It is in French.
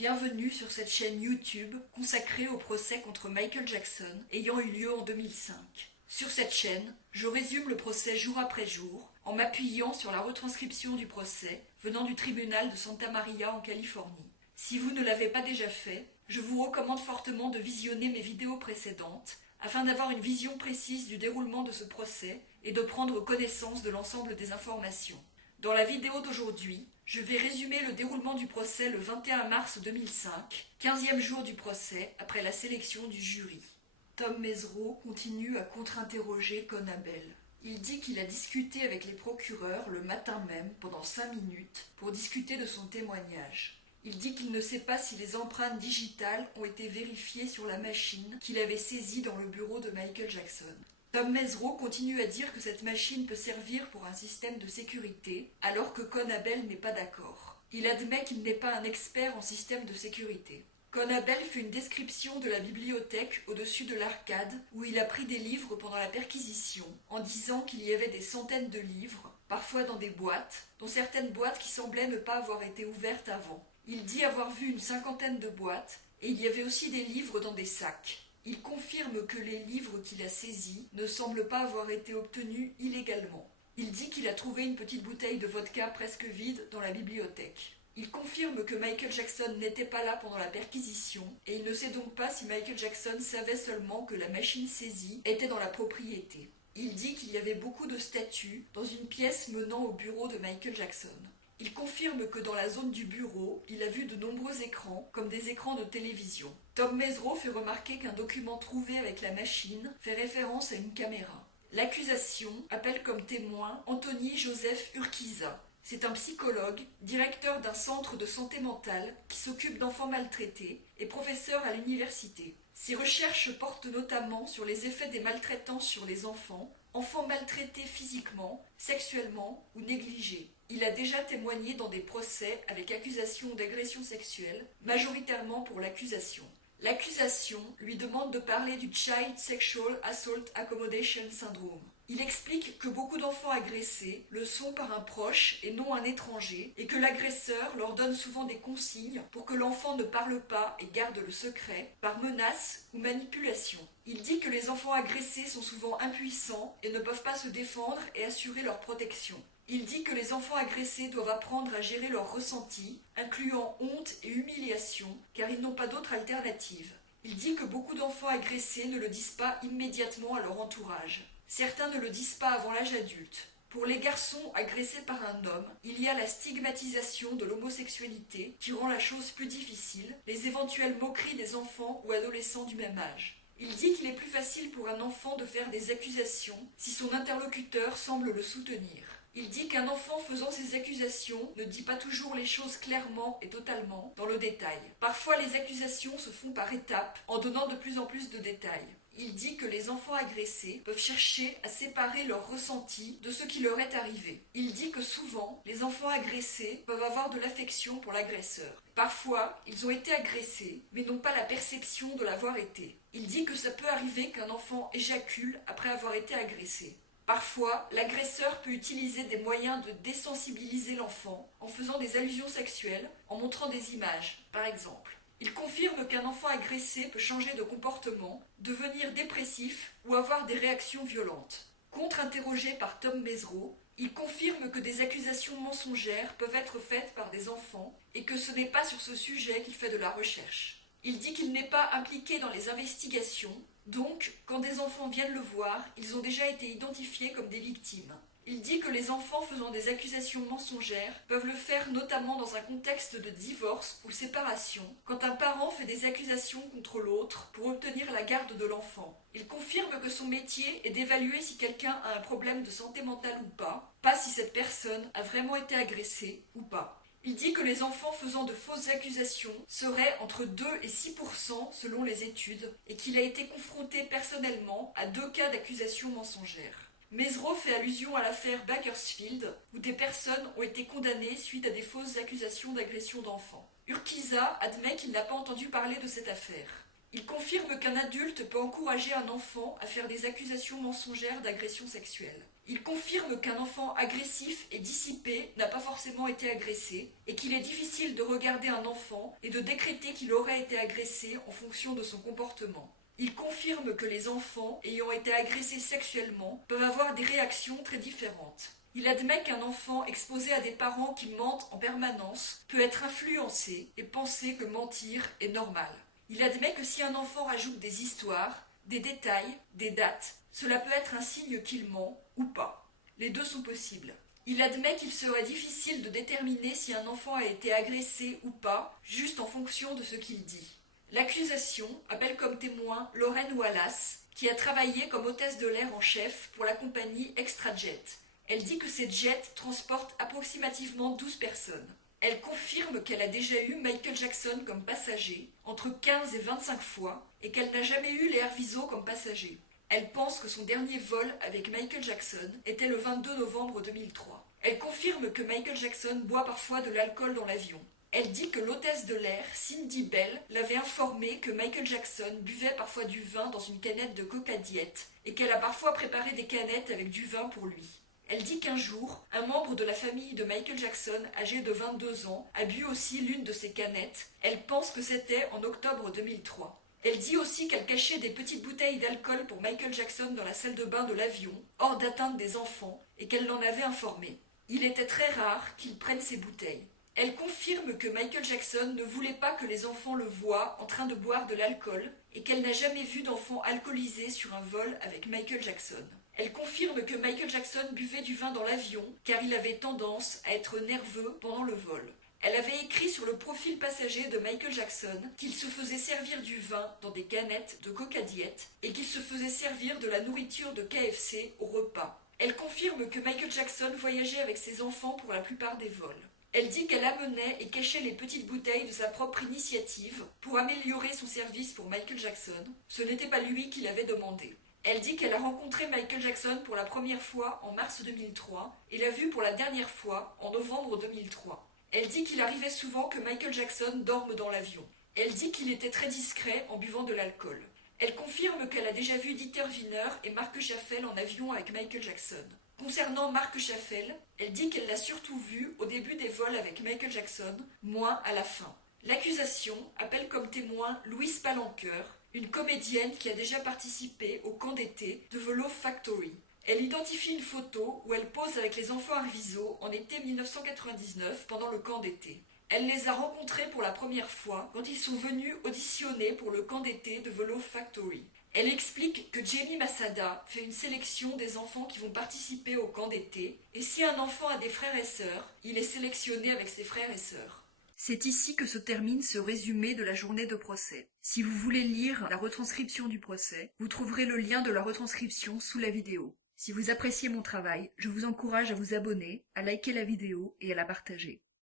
Bienvenue sur cette chaîne YouTube consacrée au procès contre Michael Jackson ayant eu lieu en 2005. Sur cette chaîne, je résume le procès jour après jour en m'appuyant sur la retranscription du procès venant du tribunal de Santa Maria en Californie. Si vous ne l'avez pas déjà fait, je vous recommande fortement de visionner mes vidéos précédentes afin d'avoir une vision précise du déroulement de ce procès et de prendre connaissance de l'ensemble des informations. Dans la vidéo d'aujourd'hui, je vais résumer le déroulement du procès le 21 mars 2005, 15e jour du procès après la sélection du jury. Tom Mesereau continue à contre-interroger Con Abel. Il dit qu'il a discuté avec les procureurs le matin même pendant 5 minutes pour discuter de son témoignage. Il dit qu'il ne sait pas si les empreintes digitales ont été vérifiées sur la machine qu'il avait saisie dans le bureau de Michael Jackson. Tom Mesereau continue à dire que cette machine peut servir pour un système de sécurité, alors que Con Abel n'est pas d'accord. Il admet qu'il n'est pas un expert en système de sécurité. Con Abel fait une description de la bibliothèque au-dessus de l'arcade, où il a pris des livres pendant la perquisition, en disant qu'il y avait des centaines de livres, parfois dans des boîtes, dont certaines boîtes qui semblaient ne pas avoir été ouvertes avant. Il dit avoir vu une 50aine de boîtes, et il y avait aussi des livres dans des sacs. Il confirme que les livres qu'il a saisis ne semblent pas avoir été obtenus illégalement. Il dit qu'il a trouvé une petite bouteille de vodka presque vide dans la bibliothèque. Il confirme que Michael Jackson n'était pas là pendant la perquisition et il ne sait donc pas si Michael Jackson savait seulement que la machine saisie était dans la propriété. Il dit qu'il y avait beaucoup de statues dans une pièce menant au bureau de Michael Jackson. Il confirme que dans la zone du bureau, il a vu de nombreux écrans, comme des écrans de télévision. Tom Mesereau fait remarquer qu'un document trouvé avec la machine fait référence à une caméra. L'accusation appelle comme témoin Anthony Joseph Urquiza. C'est un psychologue, directeur d'un centre de santé mentale qui s'occupe d'enfants maltraités et professeur à l'université. Ses recherches portent notamment sur les effets des maltraitances sur les enfants maltraités physiquement, sexuellement ou négligés. Il a déjà témoigné dans des procès avec accusation d'agression sexuelle, majoritairement pour l'accusation. L'accusation lui demande de parler du Child Sexual Assault Accommodation Syndrome. Il explique que beaucoup d'enfants agressés le sont par un proche et non un étranger, et que l'agresseur leur donne souvent des consignes pour que l'enfant ne parle pas et garde le secret, par menace ou manipulation. Il dit que les enfants agressés sont souvent impuissants et ne peuvent pas se défendre et assurer leur protection. Il dit que les enfants agressés doivent apprendre à gérer leurs ressentis, incluant honte et humiliation, car ils n'ont pas d'autre alternative. Il dit que beaucoup d'enfants agressés ne le disent pas immédiatement à leur entourage. Certains ne le disent pas avant l'âge adulte. Pour les garçons agressés par un homme, il y a la stigmatisation de l'homosexualité qui rend la chose plus difficile, les éventuelles moqueries des enfants ou adolescents du même âge. Il dit qu'il est plus facile pour un enfant de faire des accusations si son interlocuteur semble le soutenir. Il dit qu'un enfant faisant ces accusations ne dit pas toujours les choses clairement et totalement, dans le détail. Parfois les accusations se font par étapes, en donnant de plus en plus de détails. Il dit que les enfants agressés peuvent chercher à séparer leurs ressentis de ce qui leur est arrivé. Il dit que souvent, les enfants agressés peuvent avoir de l'affection pour l'agresseur. Parfois, ils ont été agressés, mais n'ont pas la perception de l'avoir été. Il dit que ça peut arriver qu'un enfant éjacule après avoir été agressé. Parfois, l'agresseur peut utiliser des moyens de désensibiliser l'enfant en faisant des allusions sexuelles, en montrant des images, par exemple. Il confirme qu'un enfant agressé peut changer de comportement, devenir dépressif ou avoir des réactions violentes. Contre-interrogé par Tom Mesereau, il confirme que des accusations mensongères peuvent être faites par des enfants et que ce n'est pas sur ce sujet qu'il fait de la recherche. Il dit qu'il n'est pas impliqué dans les investigations, donc quand des enfants viennent le voir, ils ont déjà été identifiés comme des victimes. Il dit que les enfants faisant des accusations mensongères peuvent le faire notamment dans un contexte de divorce ou séparation, quand un parent fait des accusations contre l'autre pour obtenir la garde de l'enfant. Il confirme que son métier est d'évaluer si quelqu'un a un problème de santé mentale ou pas si cette personne a vraiment été agressée ou pas. Il dit que les enfants faisant de fausses accusations seraient entre 2 et 6% selon les études et qu'il a été confronté personnellement à 2 cas d'accusations mensongères. Mesereau fait allusion à l'affaire Bakersfield, où des personnes ont été condamnées suite à des fausses accusations d'agression d'enfants. Urquiza admet qu'il n'a pas entendu parler de cette affaire. Il confirme qu'un adulte peut encourager un enfant à faire des accusations mensongères d'agression sexuelle. Il confirme qu'un enfant agressif et dissipé n'a pas forcément été agressé et qu'il est difficile de regarder un enfant et de décréter qu'il aurait été agressé en fonction de son comportement. Il confirme que les enfants ayant été agressés sexuellement peuvent avoir des réactions très différentes. Il admet qu'un enfant exposé à des parents qui mentent en permanence peut être influencé et penser que mentir est normal. Il admet que si un enfant rajoute des histoires, des détails, des dates, cela peut être un signe qu'il ment ou pas. Les deux sont possibles. Il admet qu'il serait difficile de déterminer si un enfant a été agressé ou pas, juste en fonction de ce qu'il dit. L'accusation appelle comme témoin Lorraine Wallace, qui a travaillé comme hôtesse de l'air en chef pour la compagnie Extrajet. Elle dit que ces jets transportent approximativement 12 personnes. Elle confirme qu'elle a déjà eu Michael Jackson comme passager, entre 15 et 25 fois, et qu'elle n'a jamais eu Léa Wiseau comme passager. Elle pense que son dernier vol avec Michael Jackson était le 22 novembre 2003. Elle confirme que Michael Jackson boit parfois de l'alcool dans l'avion. Elle dit que l'hôtesse de l'air, Cindy Bell, l'avait informé que Michael Jackson buvait parfois du vin dans une canette de Coca Diet et qu'elle a parfois préparé des canettes avec du vin pour lui. Elle dit qu'un jour, un membre de la famille de Michael Jackson, âgé de 22 ans, a bu aussi l'une de ces canettes. Elle pense que c'était en octobre 2003. Elle dit aussi qu'elle cachait des petites bouteilles d'alcool pour Michael Jackson dans la salle de bain de l'avion, hors d'atteinte des enfants, et qu'elle l'en avait informé. Il était très rare qu'il prenne ces bouteilles. Elle confirme que Michael Jackson ne voulait pas que les enfants le voient en train de boire de l'alcool et qu'elle n'a jamais vu d'enfant alcoolisé sur un vol avec Michael Jackson. Elle confirme que Michael Jackson buvait du vin dans l'avion car il avait tendance à être nerveux pendant le vol. Elle avait écrit sur le profil passager de Michael Jackson qu'il se faisait servir du vin dans des canettes de Coca Diet et qu'il se faisait servir de la nourriture de KFC au repas. Elle confirme que Michael Jackson voyageait avec ses enfants pour la plupart des vols. Elle dit qu'elle amenait et cachait les petites bouteilles de sa propre initiative pour améliorer son service pour Michael Jackson. Ce n'était pas lui qui l'avait demandé. Elle dit qu'elle a rencontré Michael Jackson pour la première fois en mars 2003 et l'a vu pour la dernière fois en novembre 2003. Elle dit qu'il arrivait souvent que Michael Jackson dorme dans l'avion. Elle dit qu'il était très discret en buvant de l'alcool. Elle confirme qu'elle a déjà vu Dieter Wiener et Marc Chaffel en avion avec Michael Jackson. Concernant Marc Chaffel, elle dit qu'elle l'a surtout vu au début des vols avec Michael Jackson, moins à la fin. L'accusation appelle comme témoin Louise Palanker, une comédienne qui a déjà participé au camp d'été de The Love Factory. Elle identifie une photo où elle pose avec les enfants Arvizo en été 1999 pendant le camp d'été. Elle les a rencontrés pour la première fois quand ils sont venus auditionner pour le camp d'été de The Love Factory. Elle explique que Jamie Masada fait une sélection des enfants qui vont participer au camp d'été, et si un enfant a des frères et sœurs, il est sélectionné avec ses frères et sœurs. C'est ici que se termine ce résumé de la journée de procès. Si vous voulez lire la retranscription du procès, vous trouverez le lien de la retranscription sous la vidéo. Si vous appréciez mon travail, je vous encourage à vous abonner, à liker la vidéo et à la partager.